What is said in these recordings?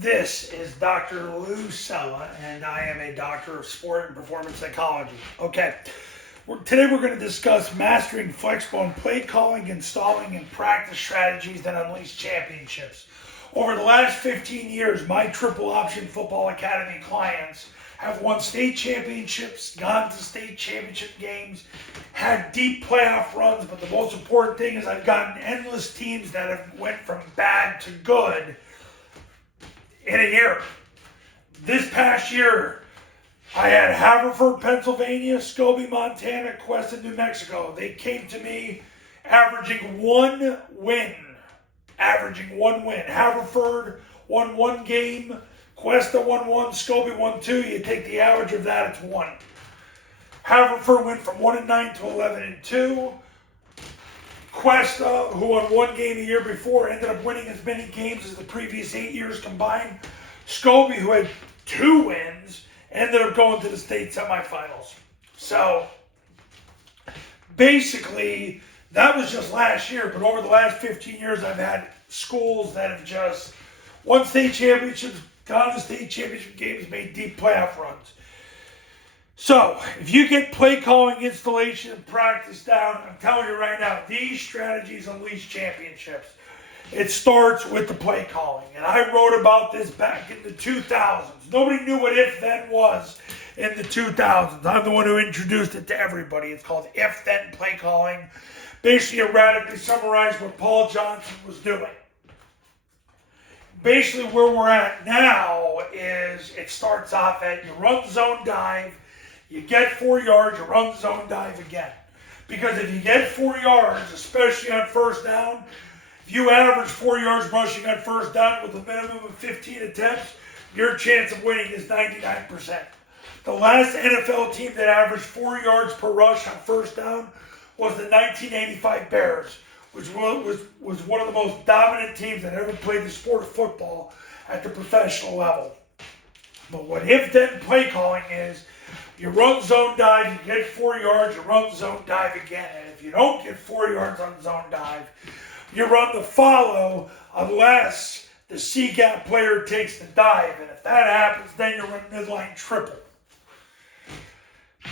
This is Dr. Lou Sella, and I am a doctor of sport and performance psychology. Okay, today we're going to discuss mastering Flexbone Playcalling, installing, and practice strategies that unleash championships. Over the last 15 years, my Triple Option Football Academy clients have won state championships, gone to state championship games, had deep playoff runs, but the most important thing is I've gotten endless teams that have went from bad to good in a year. This past year, I had Haverford, Pennsylvania, Scobie, Montana, Cuesta, New Mexico. They came to me averaging one win. Haverford won one game, Cuesta won one, Scobie won two. You take the average of that, it's one. Haverford went from 1-9 to 11-2. Cuesta, who won one game the year before, ended up winning as many games as the previous 8 years combined. Scobie, who had 2 wins, ended up going to the state semifinals. So, basically, that was just last year, but over the last 15 years, I've had schools that have just won state championships, gone to state championship games, made deep playoff runs. So, if you get play calling, installation, and practice down, I'm telling you right now, these strategies unleash championships. It starts with the play calling. And I wrote about this back in the 2000s. Nobody knew what if-then was in the 2000s. I'm the one who introduced it to everybody. It's called if-then play calling. Basically, it radically summarized what Paul Johnson was doing. Basically, where we're at now is it starts off at you run zone dive, you get 4 yards, you run zone dive again. Because if you get 4 yards, especially on first down, if you average 4 yards rushing on first down with a minimum of 15 attempts, your chance of winning is 99%. The last NFL team that averaged 4 yards per rush on first down was the 1985 Bears, which was one of the most dominant teams that ever played the sport of football at the professional level. But what if-then play calling is, you run zone dive, you get 4 yards, you run zone dive again. And if you don't get 4 yards on zone dive, you run the follow unless the C-gap player takes the dive. And if that happens, then you run midline triple.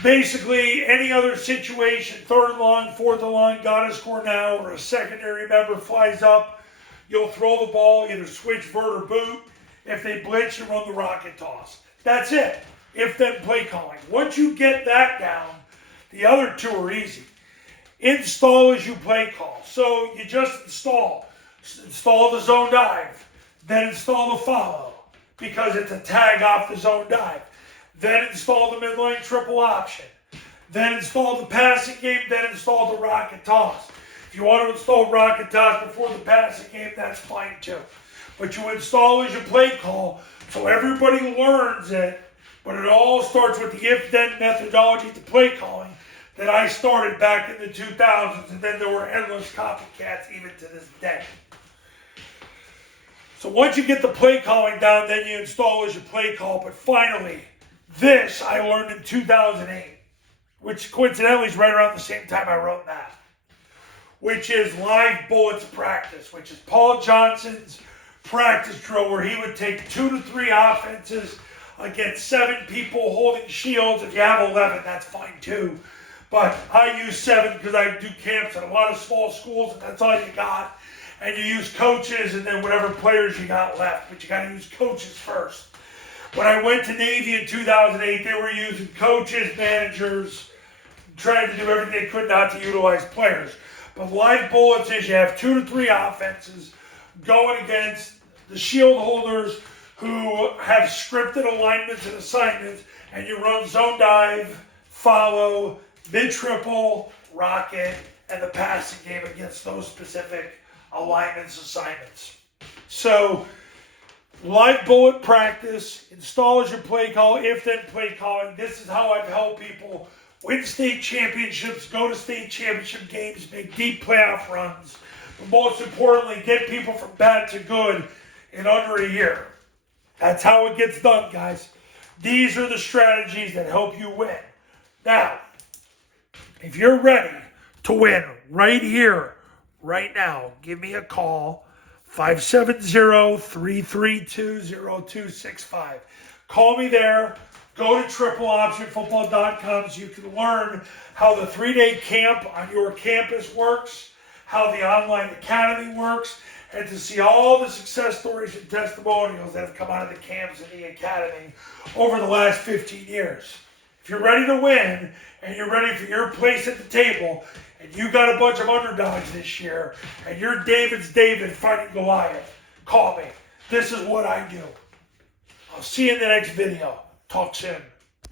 Basically, any other situation, 3rd and long, 4th and long, gotta score now, or a secondary member flies up, you'll throw the ball, either switch, vert, or boot. If they blitz, you run the rocket toss. That's it. If-then play calling. Once you get that down, the other two are easy. Install as you play call. So you just install the zone dive, then install the follow, because it's a tag off the zone dive. Then install the midline triple option. Then install the passing game, then install the rocket toss. If you want to install rocket toss before the passing game, that's fine too. But you install as you play call, so everybody learns it. But it all starts with the if-then methodology to play calling that I started back in the 2000s, and then there were endless copycats even to this day. So once you get the play calling down, then you install as you play call. But finally, this I learned in 2008, which coincidentally is right around the same time I wrote that, which is live bullets practice, which is Paul Johnson's practice drill where he would take 2 to 3 offenses against 7 people holding shields. If you have 11, that's fine too. But I use 7 because I do camps at a lot of small schools, and that's all you got. And you use coaches and then whatever players you got left. But you got to use coaches first. When I went to Navy in 2008, they were using coaches, managers, trying to do everything they could not to utilize players. But live bullets is you have 2 to 3 offenses going against the shield holders who have scripted alignments and assignments, and you run zone dive, follow, mid-triple, rocket, and the passing game against those specific alignments, assignments. So, live bullet practice, install as your play call, if-then play calling. This is how I've helped people win state championships, go to state championship games, make deep playoff runs, but most importantly, get people from bad to good in under a year. That's how it gets done, guys. These are the strategies that help you win. Now, if you're ready to win right here, right now, give me a call, 570-332-0265. Call me there. Go to tripleoptionfootball.com so you can learn how the 3-day camp on your campus works, how the online academy works, and to see all the success stories and testimonials that have come out of the camps and the academy over the last 15 years. If you're ready to win and you're ready for your place at the table and you got a bunch of underdogs this year and you're David's David fighting Goliath, call me. This is what I do. I'll see you in the next video. Talk soon.